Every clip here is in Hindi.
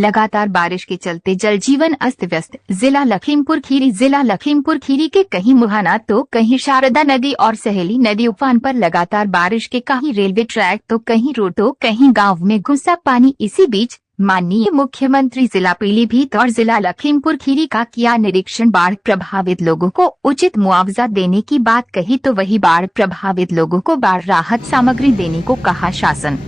लगातार बारिश के चलते जनजीवन अस्त व्यस्त। जिला लखीमपुर खीरी के कहीं मुहाना तो कहीं शारदा नदी और सहेली नदी उफान पर। लगातार बारिश के कहीं रेलवे ट्रैक तो कहीं रोड तो कहीं गांव में घुसा पानी। इसी बीच माननीय मुख्यमंत्री जिला पीलीभीत और जिला लखीमपुर खीरी का किया निरीक्षण। बाढ़ प्रभावित लोगों को उचित मुआवजा देने की बात कही तो वही बाढ़ प्रभावित लोगों को बाढ़ राहत सामग्री देने को कहा। शासन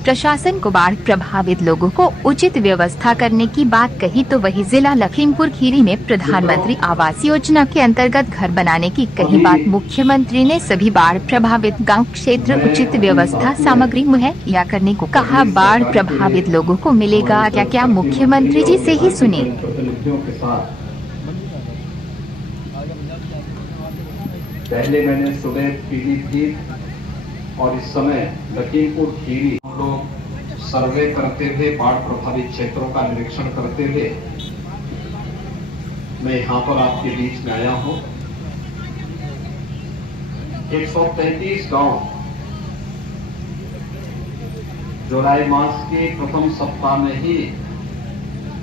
प्रशासन को बाढ़ प्रभावित लोगों को उचित व्यवस्था करने की बात कही तो वही जिला लखीमपुर खीरी में प्रधानमंत्री आवास योजना के अंतर्गत घर बनाने की कही बात। मुख्यमंत्री ने सभी बाढ़ प्रभावित गांव क्षेत्र उचित व्यवस्था सामग्री मुहैया करने को कहा। बाढ़ प्रभावित लोगों को मिलेगा क्या क्या, मुख्यमंत्री जी से ही सुने। पहले मैंने सुबह पीलीभीत और इस समय लखीमपुर खीरी हम लोग सर्वे करते हुए बाढ़ प्रभावित क्षेत्रों का निरीक्षण करते हुए मैं यहाँ पर आपके बीच में आया हूँ। 133 गांव जुलाई मास के प्रथम सप्ताह में ही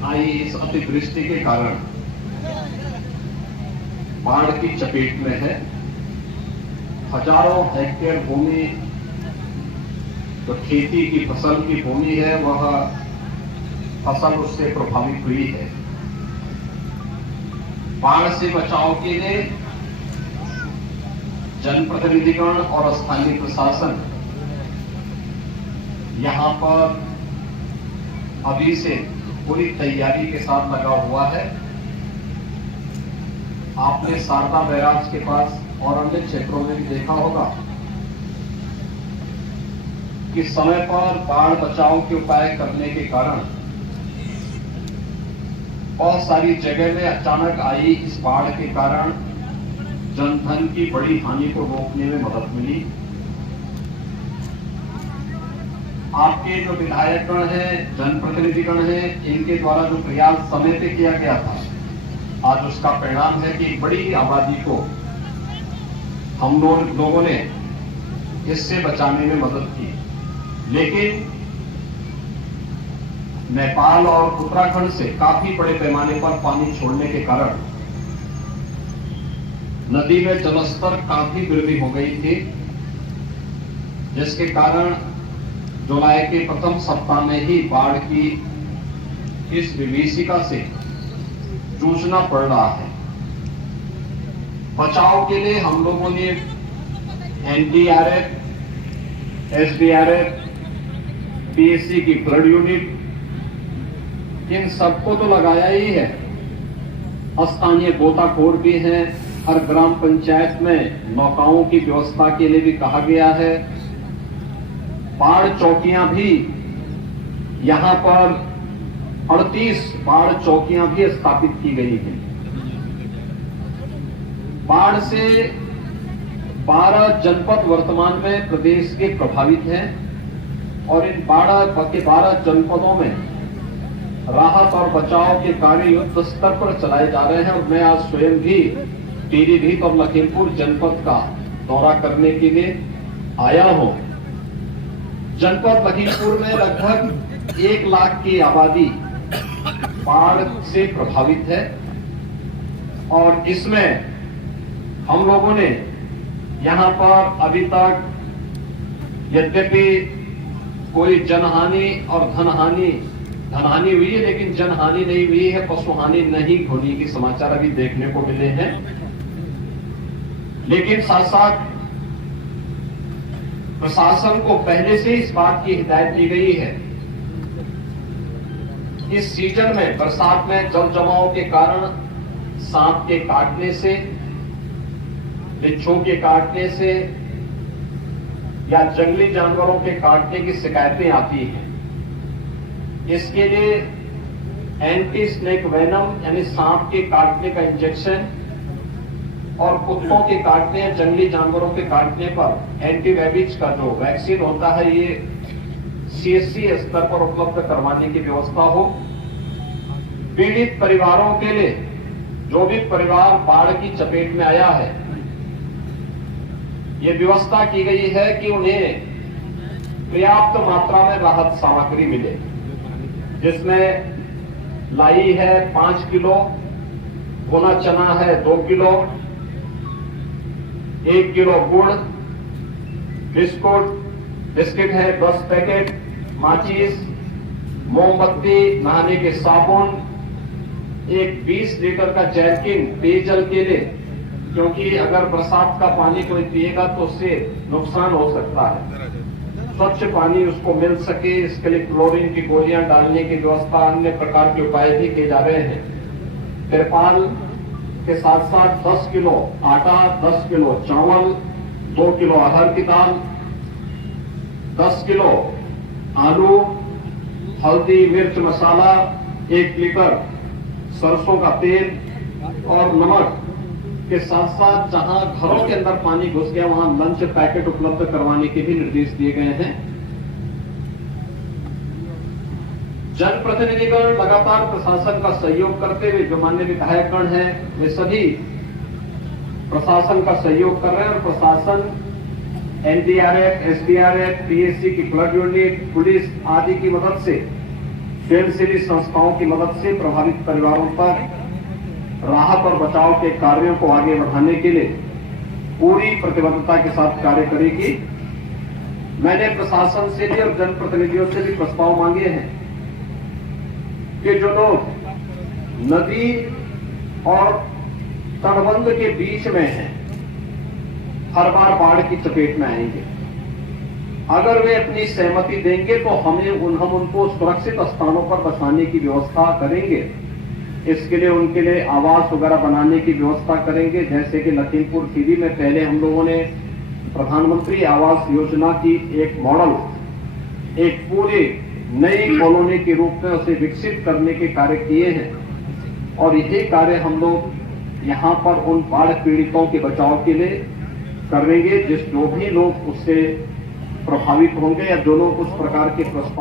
आई इस अतिवृष्टि के कारण बाढ़ की चपेट में है। हजारों हेक्टेयर भूमि जो खेती की फसल की भूमि है वह फसल उससे प्रभावित हुई है। बाढ़ से बचाव के लिए जनप्रतिनिधिगण और स्थानीय प्रशासन यहां पर अभी से पूरी तैयारी के साथ लगा हुआ है। आपने शारदा बैराज के पास और अन्य क्षेत्रों में भी देखा होगा कि समय पर बाढ़ बचाव के उपाय करने के कारण बहुत सारी जगह में अचानक आई इस बाढ़ के कारण जनधन की बड़ी हानि को रोकने में मदद मिली। आपके जो विधायकगण हैं, जनप्रतिनिधिगण हैं, इनके द्वारा जो प्रयास समय पे किया गया था, आज उसका परिणाम है कि बड़ी आबादी को हम लोगों ने इससे बचाने में मदद की। लेकिन नेपाल और उत्तराखंड से काफी बड़े पैमाने पर पानी छोड़ने के कारण नदी में जलस्तर काफी वृद्धि हो गई थी, जिसके कारण जुलाई के प्रथम सप्ताह में ही बाढ़ की इस विभीषिका से जूझना पड़ रहा है। बचाव के लिए हम लोगों ने एनडीआरएफ, एसडीआरएफ, पीएससी की फ्लड यूनिट, इन सबको तो लगाया ही है। स्थानीय गोताखोर भी हैं। हर ग्राम पंचायत में नौकाओं की व्यवस्था के लिए भी कहा गया है। बाढ़ चौकियां भी यहां पर 38 बाढ़ चौकियां भी स्थापित की गई हैं। बाढ़ से 12 जनपद वर्तमान में प्रदेश के प्रभावित हैं और इन 12 जनपदों में राहत और बचाव के कार्य युद्ध स्तर पर चलाए जा रहे हैं। और मैं आज स्वयं भी पीलीभीत और लखीमपुर जनपद का दौरा करने के लिए आया हूं। जनपद लखीमपुर में लगभग 1 लाख की आबादी बाढ़ से प्रभावित है और इसमें हम लोगों ने यहां पर अभी तक यद्यपि कोई जनहानि और धनहानि हुई है, लेकिन जनहानि नहीं हुई है, पशुहानि नहीं होने के समाचार अभी देखने को मिले हैं। लेकिन साथ साथ प्रशासन को पहले से इस बात की हिदायत दी गई है, इस सीजन में बरसात में जल जमाव के कारण सांप के काटने से, बिच्छू के काटने से या जंगली जानवरों के काटने की शिकायतें आती हैं। इसके लिए एंटी स्नेक वेनम यानी सांप के काटने का इंजेक्शन और कुत्तों के काटने या जंगली जानवरों के काटने पर एंटी रेबीज का जो वैक्सीन होता है, ये सीएससी स्तर पर उपलब्ध करवाने की व्यवस्था हो। पीड़ित परिवारों के लिए, जो भी परिवार बाढ़ की चपेट में आया है, ये व्यवस्था की गई है कि उन्हें पर्याप्त मात्रा में राहत सामग्री मिले, जिसमें लाई है 5 किलो, भुना चना है 2 किलो, 1 किलो गुड़, बिस्किट है 10 पैकेट, माचिस, मोमबत्ती, नहाने के साबुन, एक 20 लीटर का जैरकिन पेयजल के लिए, क्योंकि अगर बरसात का पानी कोई पिएगा तो उससे नुकसान हो सकता है। स्वच्छ पानी उसको मिल सके, इसके लिए क्लोरीन की गोलियां डालने की व्यवस्था, अन्य प्रकार के उपाय भी किए जा रहे हैं। तिरपाल के साथ साथ 10 किलो आटा, 10 किलो चावल, 2 किलो अरहर की दाल, 10 किलो आलू, हल्दी, मिर्च मसाला, 1 लीटर सरसों का तेल और नमक के साथ साथ जहां घरों के अंदर पानी घुस गया वहां लंच पैकेट उपलब्ध करवाने के भी निर्देश दिए गए हैं। जनप्रतिनिधिगण लगातार प्रशासन का सहयोग करते हुए, जो माननीय विधायकगण हैं वे सभी प्रशासन का सहयोग कर रहे हैं और प्रशासन एनडीआरएफ, एसडीआरएफ, पीएससी की फ्लड यूनिट, पुलिस आदि की मदद से, स्वयंसेवी संस्थाओं की मदद से प्रभावित परिवारों पर राहत और बचाव के कार्यों को आगे बढ़ाने के लिए पूरी प्रतिबद्धता के साथ कार्य करेगी। मैंने प्रशासन से भी और जनप्रतिनिधियों से भी प्रस्ताव मांगे हैं कि जो लोग नदी और तटबंध के बीच में हैं, हर बार बाढ़ की चपेट में आएंगे। अगर वे अपनी सहमति देंगे तो हम उनको सुरक्षित स्थानों पर बसाने की व्यवस्था करेंगे। इसके लिए उनके लिए आवास वगैरह बनाने की व्यवस्था करेंगे। जैसे कि लखीमपुर खीरी में पहले हम लोगों ने प्रधानमंत्री आवास योजना की एक मॉडल, एक पूरी नई कॉलोनी के रूप में उसे विकसित करने के कार्य किए हैं और यही कार्य हम लोग यहां पर उन बाढ़ पीड़ितों के बचाव के लिए करेंगे। जो भी लोग उससे प्रभावित होंगे या जो लोग उस प्रकार के प्रस्ताव